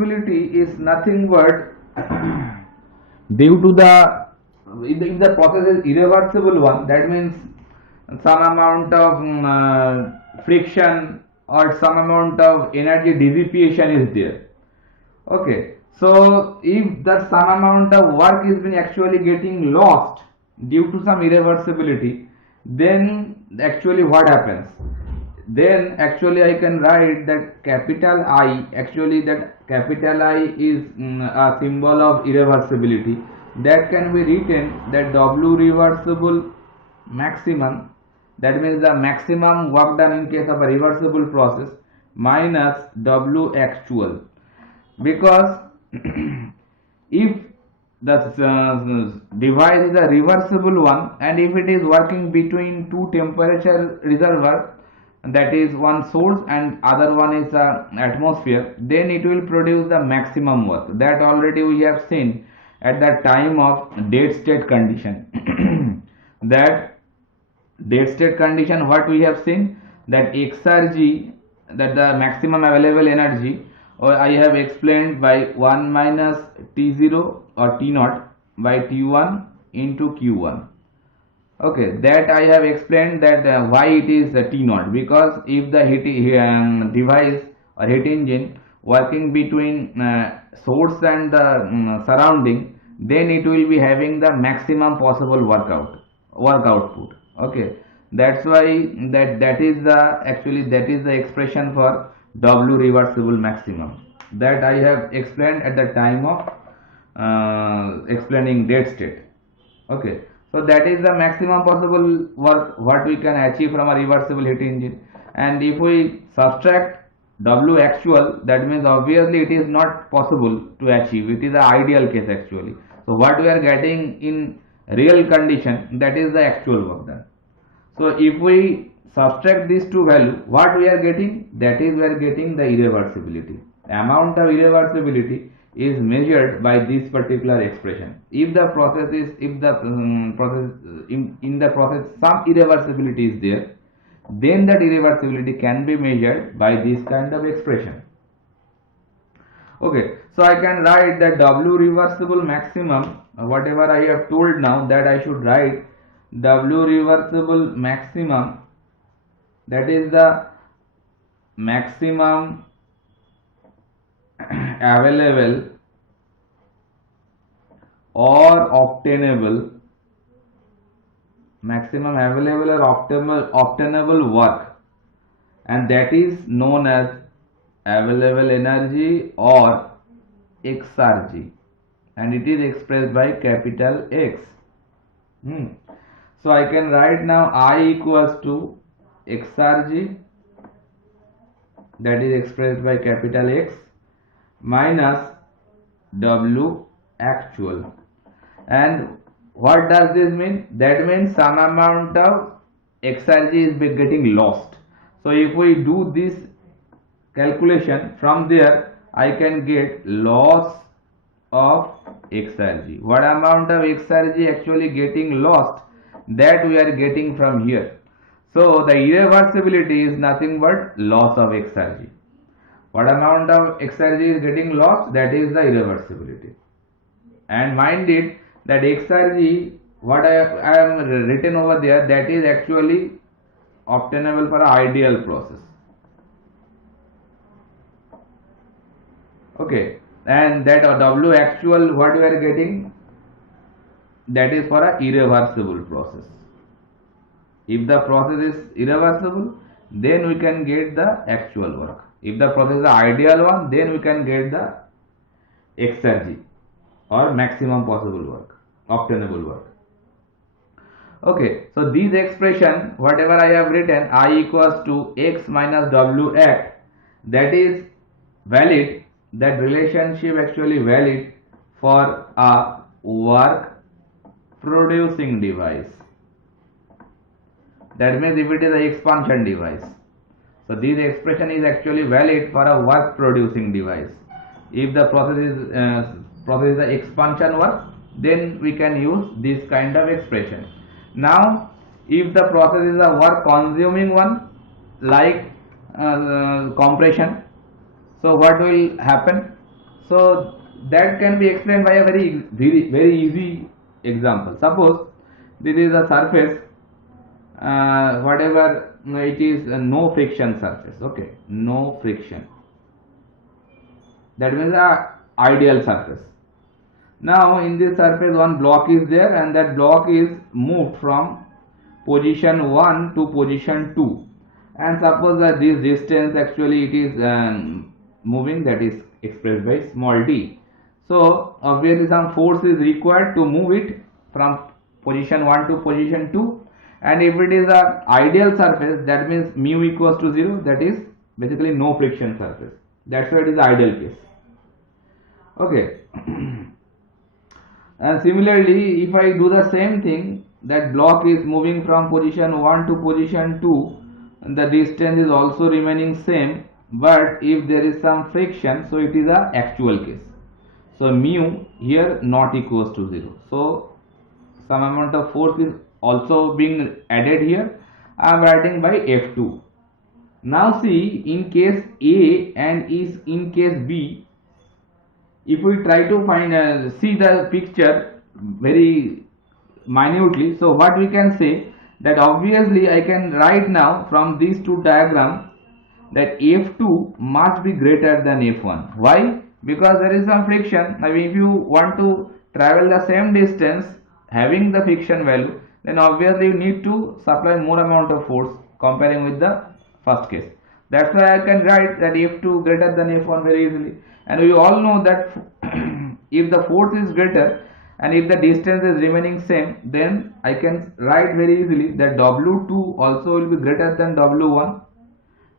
irreversibility is nothing but due to the, if the process is irreversible one, that means some amount of friction or some amount of energy dissipation is there. Okay, so if the some amount of work is been actually getting lost due to some irreversibility, then actually what happens? Then actually I can write that capital I, actually that capital I is a symbol of irreversibility. That can be written that W reversible maximum, that means the maximum work done in case of a reversible process, minus W actual, because if the device is a reversible one and if it is working between two temperature reservoir, that is one source and other one is a atmosphere, then it will produce the maximum work. That already we have seen at the time of dead state condition. That dead state condition, what we have seen, that exergy, that the maximum available energy, or I have explained by 1 minus T0 or T0 by T1 into Q1. Okay, that I have explained that why it is T0, because if the heat device or heat engine working between source and the surrounding, then it will be having the maximum possible work output. Okay, that's why that is the, actually that is the expression for W reversible maximum, that I have explained at the time of explaining dead state. Okay, so that is the maximum possible work what we can achieve from a reversible heat engine. And if we subtract W actual, that means obviously it is not possible to achieve, it is the ideal case actually. So what we are getting in real condition, that is the actual work done. So if we subtract these two values, what we are getting, that is we are getting the irreversibility. Amount of irreversibility is measured by this particular expression. If the process is, if the process in the process some irreversibility is there, then that irreversibility can be measured by this kind of expression. Okay, so I can write that W reversible maximum, whatever I have told now, that I should write W reversible maximum, that is the maximum available or obtainable, maximum available or obtainable work, and that is known as available energy or exergy, and it is expressed by capital X. So I can write now I equals to exergy, that is expressed by capital X, minus W actual. And what does this mean? That means some amount of exergy is getting lost. So if we do this calculation, from there I can get loss of exergy. What amount of exergy actually getting lost, that we are getting from here. So the irreversibility is nothing but loss of exergy. What amount of exergy is getting lost, that is the irreversibility. And mind it that exergy, what I am written over there, that is actually obtainable for an ideal process. Okay, and that W actual, what we are getting, that is for an irreversible process. If the process is irreversible, then we can get the actual work. If the process is the ideal one, then we can get the exergy or maximum possible work, obtainable work. Okay, so this expression, whatever I have written, I equals to X minus W at, that is valid, that relationship actually valid for a work producing device. That means if it is an expansion device. So this expression is actually valid for a work producing device. If the process is the expansion work, then we can use this kind of expression. Now if the process is a work consuming one, like compression, so what will happen? So that can be explained by a very easy example. Suppose this is a surface, whatever it is, no friction surface. Okay, no friction. That means a ideal surface. Now in this surface one block is there, and that block is moved from position 1 to position 2, and suppose that this distance actually it is moving, that is expressed by small d. So obviously some force is required to move it from position 1 to position 2, and if it is a ideal surface, that means mu equals to 0, that is basically no friction surface. That's why it is ideal case. Okay. And similarly, if I do the same thing, that block is moving from position 1 to position 2, and the distance is also remaining same, but if there is some friction, so it is a actual case. So mu here not equals to 0. So some amount of force is also being added here. I am writing by F2. Now see, in case A and in case B, if we try to find see the picture very minutely, so what we can say, that obviously I can write now from these two diagrams that F2 must be greater than F1. Why? Because there is some friction. Now if you want to travel the same distance having the friction value, then obviously you need to supply more amount of force comparing with the first case. That's why I can write that F2 greater than F1 very easily. And we all know that if the force is greater and if the distance is remaining same, then I can write very easily that W2 also will be greater than W1,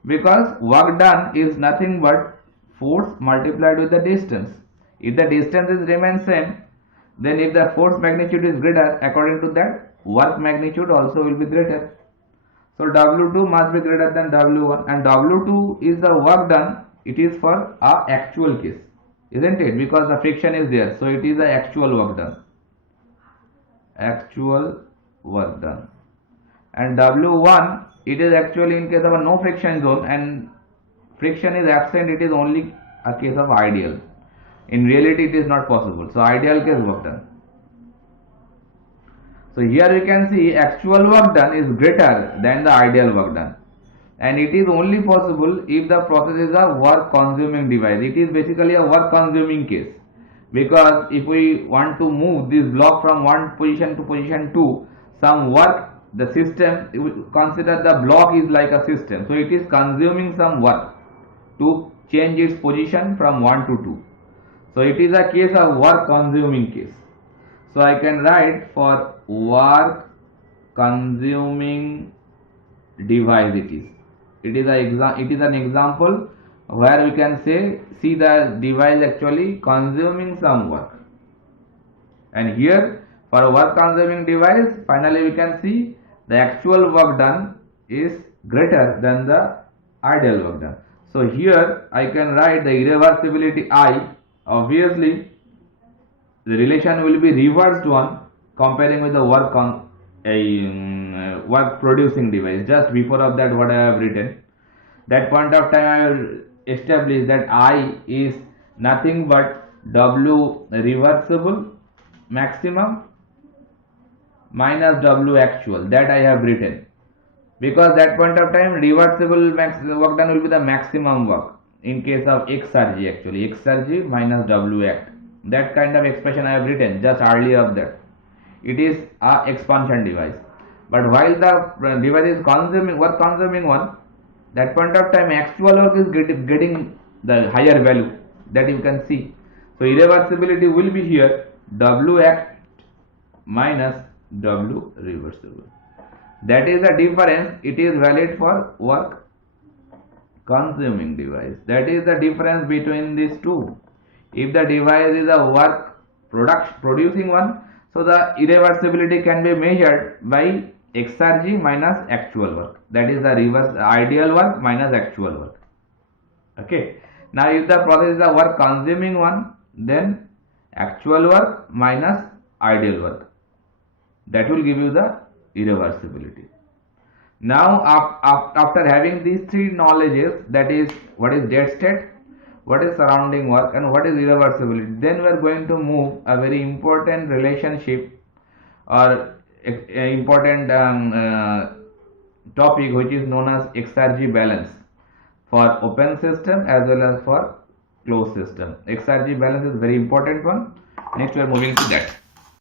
because work done is nothing but force multiplied with the distance. If the distance is remain same, then if the force magnitude is greater, according to that work magnitude also will be greater. So W2 must be greater than W1, and W2 is the work done. It is for a actual case, isn't it? Because the friction is there, so it is the actual work done. Actual work done. And W1, it is actually in case of a no friction zone and friction is absent, it is only a case of ideal. In reality it is not possible. So ideal case work done. So here we can see actual work done is greater than the ideal work done, and it is only possible if the process is a work consuming device. It is basically a work consuming case, because if we want to move this block from one position to position 2, some work, the system, consider the block is like a system, so it is consuming some work to change its position from 1 to 2. So it is a case of work consuming case. So I can write for work consuming device it is an example where we can say, see the device actually consuming some work. And here for a work consuming device, finally we can see the actual work done is greater than the ideal work done. So here I can write the irreversibility I. Obviously the relation will be reversed one comparing with the work on a work producing device. Just before of that, what I have written, that point of time I will establish that I is nothing but W reversible maximum minus W actual, that I have written, because that point of time reversible work done will be the maximum work in case of exergy, actually exergy minus W act. That kind of expression I have written just earlier of that. It is a expansion device, but while the device is consuming work consuming one, that point of time actual work is getting the higher value, that you can see. So irreversibility will be here W act minus W reversible. That is the difference. It is valid for work consuming device. That is the difference between these two. If the device is a work producing one, so the irreversibility can be measured by exergy minus actual work. That is the reverse ideal work minus actual work. Okay. Now if the process is a work consuming one, then actual work minus ideal work. That will give you the irreversibility. Now after having these three knowledges, that is what is dead state, what is surrounding work, and what is irreversibility. Then we are going to move a very important relationship or important topic which is known as XRG balance for open system as well as for closed system. XRG balance is very important one. Next we are moving to that.